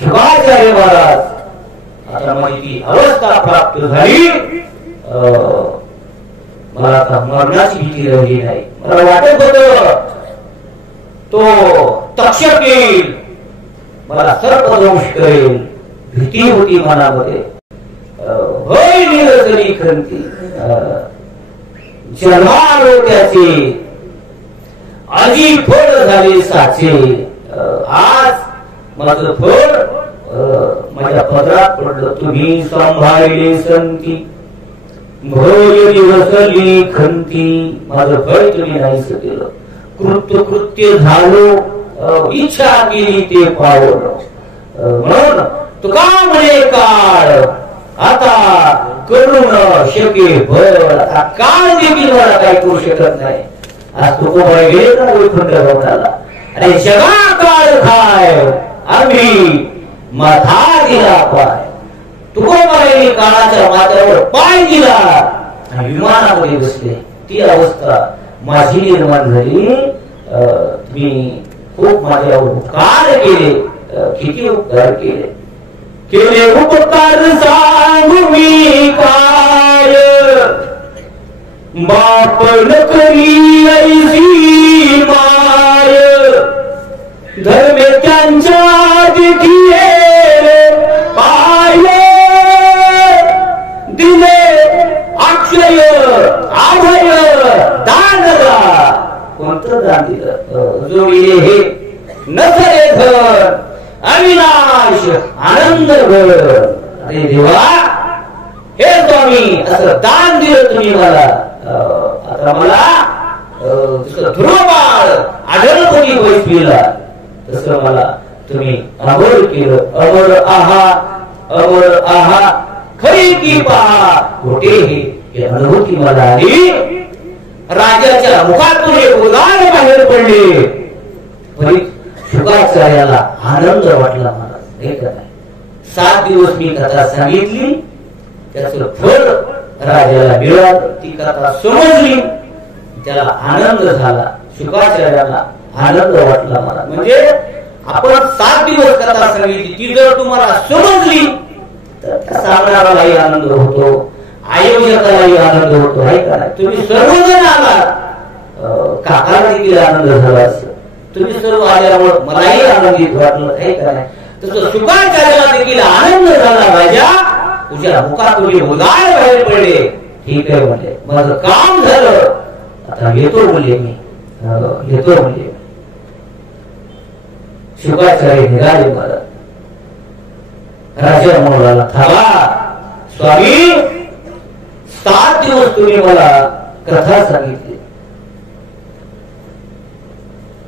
शुकाचार्य महाराज आता माझी ती अवस्था प्राप्त झाली, मला आता मरणाची भीती राहिली नाही. मला वाटत होत तो तक्षक येईल, मला सर्पदंश करेल, भीती होती मनामध्ये. होय निरसली खंती जन्मालो त्याचे, आजी फळ झाले साचे. आज माझं फळ माझ्या पदरात पडलं, तुम्ही सांभाळले संती, भोय दिवसली खंती. माझं फळ तुम्ही नाहीच केलं, कृत्य झालो, इच्छा केली ते पावलं. म्हणून तुका म्हणे काळ आता करू न शके भर. आता काळ देखील मला काही करू शकत नाही. आज तुकोबाई गेले का वैकुंठ भवनाला, अरे जगा काळ खाय आम्ही माथा दिला पाय. तुकोबाईने काळाच्या माथ्यावर पाय दिला आणि विमानामध्ये बसले. ती अवस्था माझी निर्माण झाली. मी खूप माझ्यावर उपकार केले, किती उपकार केले उपकार सांगू मी काय. बाप न करी ऐसी माय, धर्मे त्यांच्या दिठिये पाय. दिले अक्षय अभय दान दा. कोणतं दान दिलं? जोडीले हे नसरे धन अविनाश आनंद घर. अरे देवा, हे स्वामी असं दान दिलं तुम्ही मला. आता मला ध्रुवबाळ आढळपणी बैसविला, तसं मला तुम्ही अमर केलं. अमर आहा अमर आहा, खरी की पहा खोटे हे अनुभूती मला आली. राजाच्या मुखातून एक उद्गार बाहेर पडले. शुकाचार्याला आनंद वाटला मला. हे काय 7 दिवस मी कथा सांगितली, त्याचं फळ राजाला मिळालं. ती कथा समजली, त्याला आनंद झाला. शुकाचार्याला आनंद वाटला मला. म्हणजे आपण 7 दिवस कथा सांगितली, ती जर तुम्हाला समजली तर सांगणारालाही आनंद होतो, आयोजकालाही आनंद होतो. आहे का नाही? तुम्ही सर्वजण आलात, काकाला देखील आनंद झाला असं. तुम्ही सर्व आल्यामुळे मलाही आनंदित वाटलं. आहे का नाही? तसं शुकाचार्याला देखील आनंद झाला. राजा, तुझ्या मुखातून उद्गार बाहेर पडले. ठीक आहे म्हणले, माझं काम झालं, आता येतो म्हणले, मी येतो म्हणले. शुकाचार्य निघाले. मला राजा म्हणाला, थांबा स्वामी, 7 दिवस तुम्ही मला कथा सांगितली,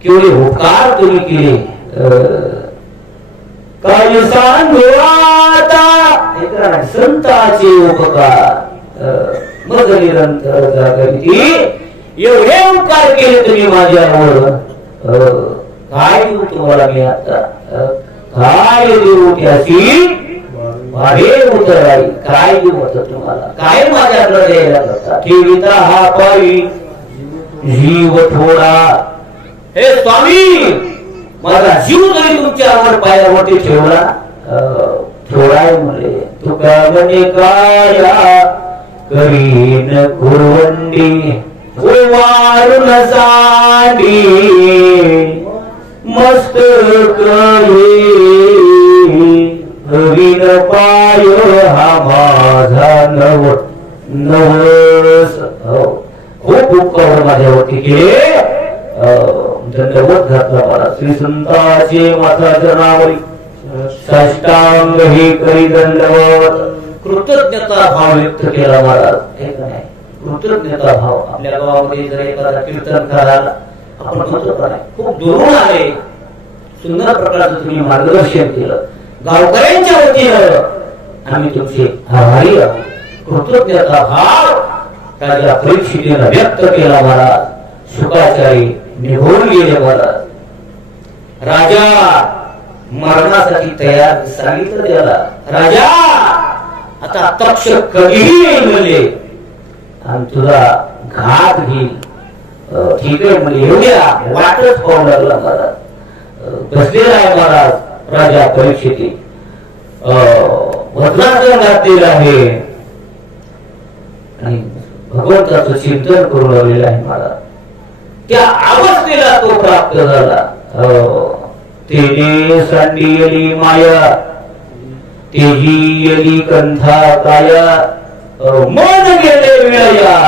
केवढे उपकार तुम्ही केले. काय सांगू आता संतांचे उपकार, मग निरंतर जागृती. एवढे उपकार केले तुम्ही माझ्यावर, काय देऊ तुम्हाला मी आता? काय देऊ त्याची वाढे उतराई? काय देऊ होतं तुम्हाला? काय माझ्याकडे द्यायला होता? ठेविता हा पायी जीव थोडा. हे स्वामी, माझा जीव जरी तुमच्यावर पायावरती ठेवला, थोडाय म्हणे. तुका म्हणे काया करीन कुरवंडी, वारून सांडी मस्तक हरीन पाय हा माझा नवस. खूप उपकार माझ्यावरती केले. दंडवत घातला मला. श्री संतांचे माता जनावरी साष्टांग हे करी दंडवत. कृतज्ञता भाव व्यक्त केला महाराज. कृतज्ञता भाव. आपल्या गावामध्ये जर एखादा कीर्तन करायला आपण म्हणतो का नाही, खूप दुरून आले, सुंदर प्रकारचं तुम्ही मार्गदर्शन केलं, गावकऱ्यांच्या वतीनं आम्ही तुमचे आभारी आहोत. कृतज्ञता भाव राजा परीक्षितीनं व्यक्त केला महाराज. शुकाचार्य निघून गेले महाराज. राजा मरणासाठी तयार. सांगितलं त्याला, राजा आता तक्षक कधीही येईल म्हणले आणि तुझा घात घेईल. ठीक आहे म्हणजे एवढ्या वाटच पाहू लागला महाराज. बसलेला आहे महाराज. राजा परीक्षिती वज्रासन घातलेलं आहे आणि भगवंताचं चिंतन करू लागलेलं आहे. मला त्या अवस्थेला तो प्राप्त झाला. तेने सांडियली माया तेजी कंथा काया मन गेले विळया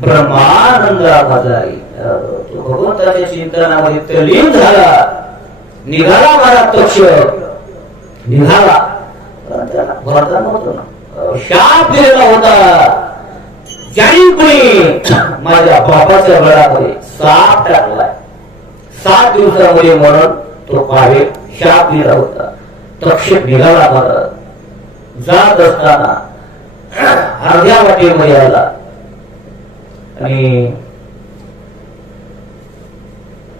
ब्रह्मानंदा माझाई. तो भगवंताच्या चिंतनामध्ये तल्लीन झाला. निघाला मला तक्षक निघाला. त्याला वरदान होतं ना, शाप दिलेला होता. ज्याने कुणी माझ्या बापाच्या गळामध्ये साप टाकलाय 7 दिवसामध्ये मरण तो पावे शाप दिला होता. तक्षक निघाला मला. जात असताना अर्ध्या वाटेमध्ये आला आणि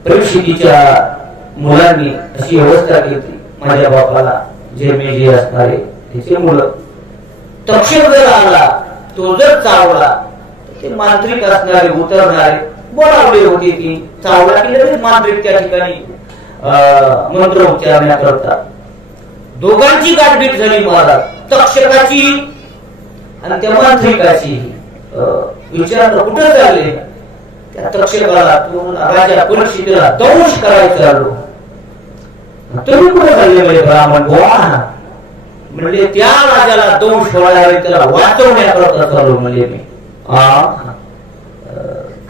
परीक्षितीच्या मुलांनी अशी व्यवस्था केली माझ्या बापाला जे असणारे तिचे मुलं. तक्षक जर आला तो जर चावला ते मांत्रिक असणारे उतरणारे बोलावले होते की चावला की लगेच मांत्रिक त्या ठिकाणी मंत्र उच्चारण्याकरता. दोघांची गाठभेट झाली महाराज, तक्षकाची आणि त्या मांत्रिकाची. विचारलं कुठं चालले? त्या तक्षकाला तू राजा परीक्षितीला दंश करायचा आलो. तुम्ही कुठे चालले म्हणजे ब्राह्मण बुवा? म्हणजे त्या राजाला दंश व्हायला त्याला वाचवण्याकरता चालू म्हणजे मी.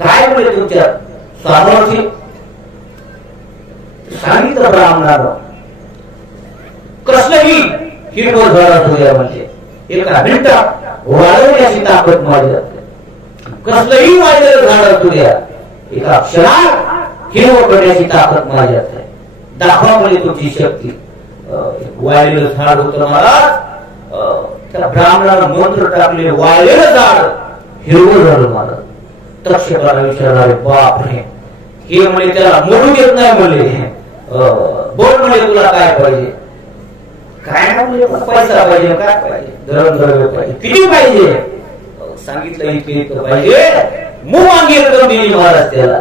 काय म्हणजे तुमच्या सामर्थ्य? सांगितलं ब्राह्मणानं. कसलंही हिरवं झाडात होया म्हणजे एका मिनिटात वाढवण्याची ताकद माझ्यात. कसलंही वाढलेलं झाड असू द्या एका क्षणात हिरवं करण्याची ताकद माझ्यात आहे. दाखवा म्हणजे तुमची शक्ती. वाळलेलं झाड होतं महाराज. त्या ब्राह्मणानं मंत्र टाकले, वाळलेलं झाड हिरवं झालं महाराज. तक्षकाला विचारणारे बापरे हे म्हणजे त्याला मोडू देत नाही म्हणले. बोल म्हणजे तुला काय पाहिजे? काय म्हणजे पैसा पाहिजे, काय पाहिजे, धर्मद्रव्य पाहिजे, किती पाहिजे? सांगितलं इतकं पाहिजे. मुवांगी रक्कम दिली महाराज त्याला.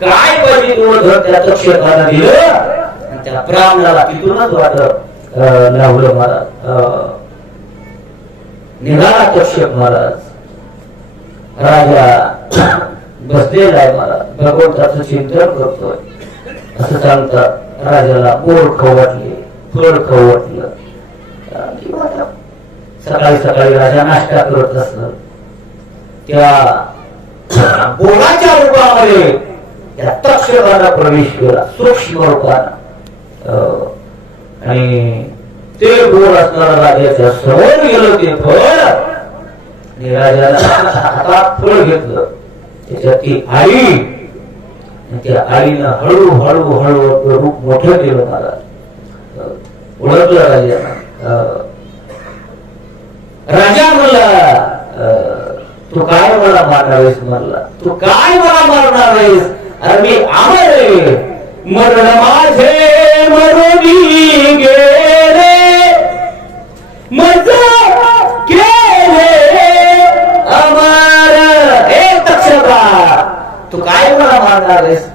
काय पाहिजे तेवढं घर त्या तक्षकाला दिलं आणि त्या ब्राह्मणाला तिथूनच वाटत लावलं महाराज. निघाला तक्षक महाराज. राजा बसलेला आहे महाराज, भगवंताचं चिंतन करतोय. असं सांगतात राजाला बोर खाऊ वाटले, फळ खाऊ वाटलं. सकाळी सकाळी राजा नाश्ता करत असत. त्या बोराच्या रूपामध्ये त्या तक्षकाला प्रवेश केला सूक्ष्म रूपाने. आणि ते बोर असणारा राजाच्या समोर गेलं ते फळ आणि राजाला हातात फळ घेतलं. त्याच्यात ती आई, त्या आईनं हळूहळू रूप मोठं केलं महाराज. ओळखलं राजाला. राजा म्हणला तू काय मला मारणार आहेस? म्हणला तू काय मला मारणार आहेस? अरे मी अमर आहे. मरण माझे मरुनी गेले मज केले अमर. हे तक्षका तू काय मला मारणार आहेस?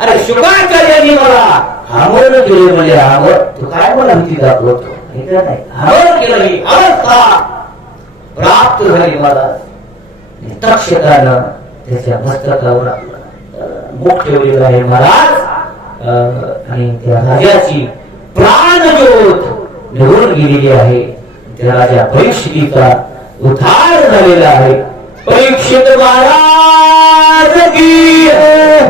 अरे शुकाचार्यांनी मला अमर केले म्हणजे अमर. तू काय मला भीती दाखवतो? अमर केलं ही अवस्था प्राप्त झाली मला. तक्षकानं त्याच्या मस्तकावर मुख ठेवलेलं आहे महाराज. आणि त्या राजाची प्राणज्योत निघून गेलेली आहे. त्या राजा परीक्षितीचा उद्धार झालेला आहे. परीक्षित महाराज